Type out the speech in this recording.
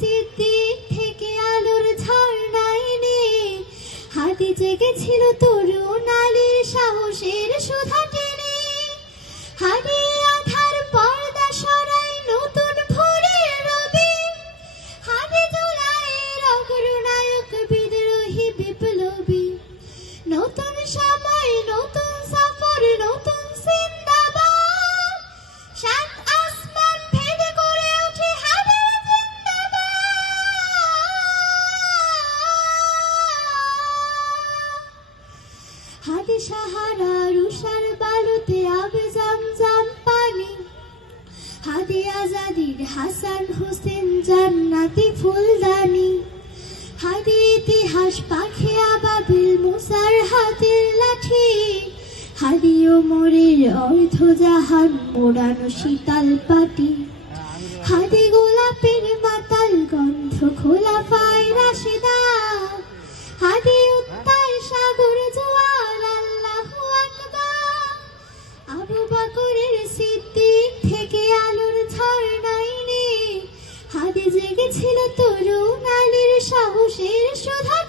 সিদ্দিক থেকে আলোর ঝর্ণায় নে, হাদি জেগেছিল তরুণ আলীর সাহসের সুধা টেনে। হাদি আধার পর্দা সরাই নতুন ভোরের রবি, হাদি জুলাইয়ের অগ্রনায়ক বিদ্রোহী বিপ্লবী। নতুন সময় নতুন সফর নতুন জিন্দাবাদ, সাত আসমান ভেদ করে ওঠে হাদির জিন্দাবাদ। হাদি সাহারার উষার বালুতে আবে জমজম পানি, হাদি আজাদির হাসান হোসেন জান্নাতি ফুলদানি। হাদি ইতিহাস পাখি আবাবিল মুসার হাতের লাঠি, হাদি ওমরের অর্ধ জাহান মোড়ানো শীতল পাটি। হাদি গোলাপের মাতাল গন্ধ খোলাফায়ে রাশিদা, হাদি উত্তাল সাগর জোয়ার আল্লাহু আকবার। আবু বকরের সিদ্দিক থেকে আলোর ঝর্ণায় নে, হাদি জেগেছিল তরুণ আলীর সাহসের সুধা